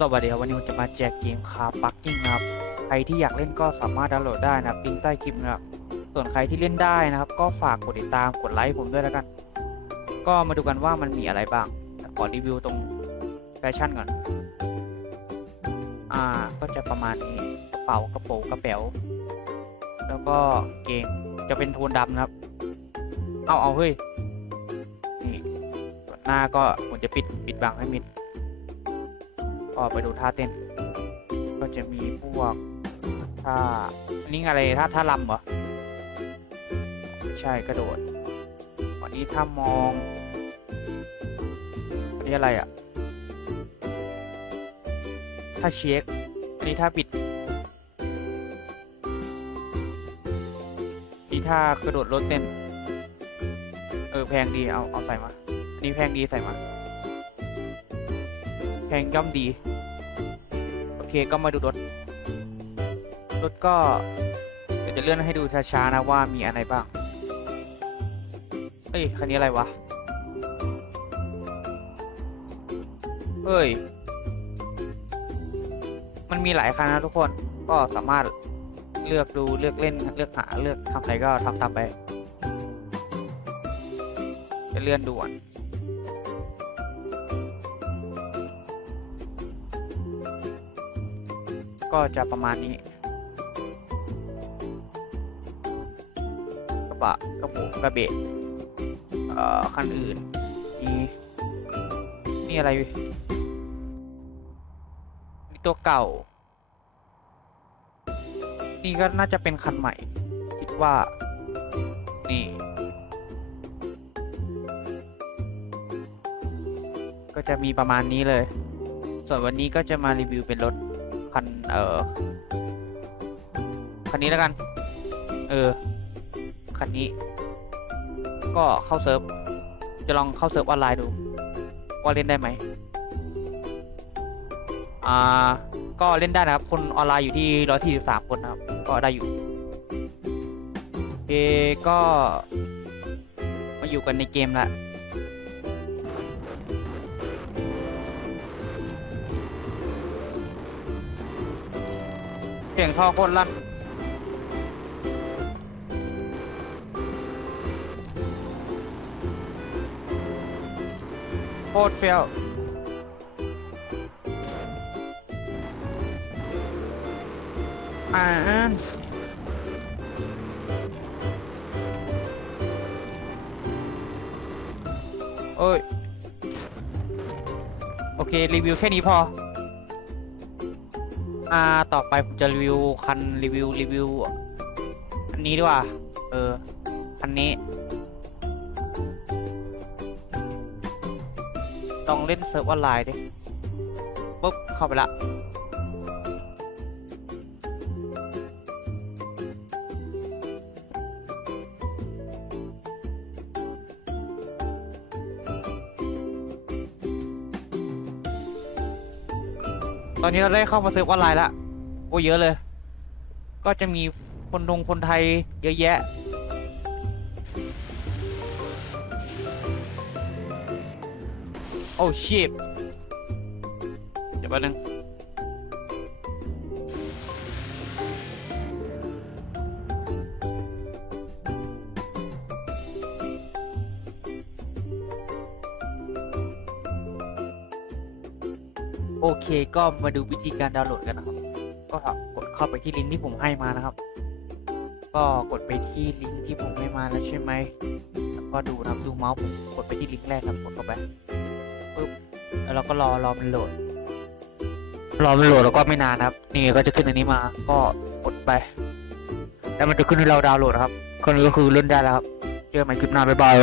สวัสดีครับวันนี้ผมจะมาแจกเกมคาปักกิ้งครับ ใครที่อยากเล่นก็สามารถดาวน์โหลดได้นะครับลิงใต้คลิปนะครับ ส่วนใครที่เล่นได้นะครับ ก็ฝากกดติดตามกดไลค์ผมด้วยแล้วกัน ก็มาดูกันว่ามันมีอะไรบ้างขอรีวิวตรงแฟชั่นก่อน อ่าก็จะประมาณนี้กระเป๋ากระโปรงกระเป๋าแล้วก็เกงจะเป็นโทนดำนะครับ เอาเอาเฮ้ยนี่หน้าก็ผมจะปิดปิดบังให้มิด ก็ไปดูท่าเต้น ก็จะมีพวกท่าอันนี้อะไรท่าท่าลำเหรอไม่ใช่กระโดดวันนี้ถ้ามองอันนี้อะไรอะถ้าเช็คอันนี้ถ้าปิดนี่ถ้ากระโดดรถเต้นเออแพงดีเอาเอาใส่มาอันนี้แพงดีใส่มา แพงย่อมดี โอเคก็มาดูรถ รถก็เดี๋ยวจะเลื่อนให้ดูช้าๆนะว่ามีอะไรบ้าง เฮ้ย คันนี้อะไรวะ เฮ้ย มันมีหลายคันนะทุกคน ก็สามารถเลือกดูเลือกเล่นเลือกหาเลือกทำอะไรก็ทำตามไป จะเลื่อนดูอะ ก็จะประมาณนี้ กระบะกระโปงกระเบะเอ่อคันอื่นมีนี่อะไรมีตัวเก่า นี่ก็น่าจะเป็นคันใหม่ คิดว่า นี่ ก็จะมีประมาณนี้เลย ส่วนวันนี้ก็จะมารีวิวเป็นรถ คันเอ่อคันนี้แล้วกัน เออ คันนี้ ก็เข้าเซิร์ฟ จะลองเข้าเซิร์ฟออนไลน์ดู ว่าเล่นได้ไหม อ่า ก็เล่นได้นะครับ คนออนไลน์อยู่ที่ร้อยสี่สิบสามคนนะครับ ก็ได้อยู่โอเคก็ มาอยู่กันในเกมละ เสียงท่อโคตรลั่นโคตรเฟี้ยวอ่านโอ้ย โอเค รีวิวแค่นี้พอ อ่าต่อไปผมจะรีวิวคันรีวิวรีวิวอันนี้ดีกว่า เออคันนี้ ลองเล่นเซิร์ฟออนไลน์ดิปุ๊บเข้าไปละ ตอนนี้เราได้เข้ามาเซิร์ฟออนไลน์ละโอ้เยอะเลย ก็จะมีคนดงคนไทยเยอะแยะ โอ้ชิบเดี๋ยวแป๊บนึง โอเคก็มาดูวิธีการดาวน์โหลดกันนะครับ ก็กดเข้าไปที่ลิงก์ที่ผมให้มานะครับ ก็กดไปที่ลิงก์ที่ผมให้มาแล้วใช่ไหมแล้วก็ดูนะครับดูเมาส์ผมกดไปที่ลิงก์แรกครับกดเข้าไปปุ๊บแล้วเราก็รอรอมันโหลด รอมันโหลดแล้วก็ไม่นานนะครับ นี่ก็จะขึ้นอันนี้มา ก็กดไป แล้วมันจะขึ้นให้เราดาวน์โหลดครับคนนี้ก็คือเล่นได้แล้วครับ เจอกันใหม่คลิปหน้าบ๊ายบาย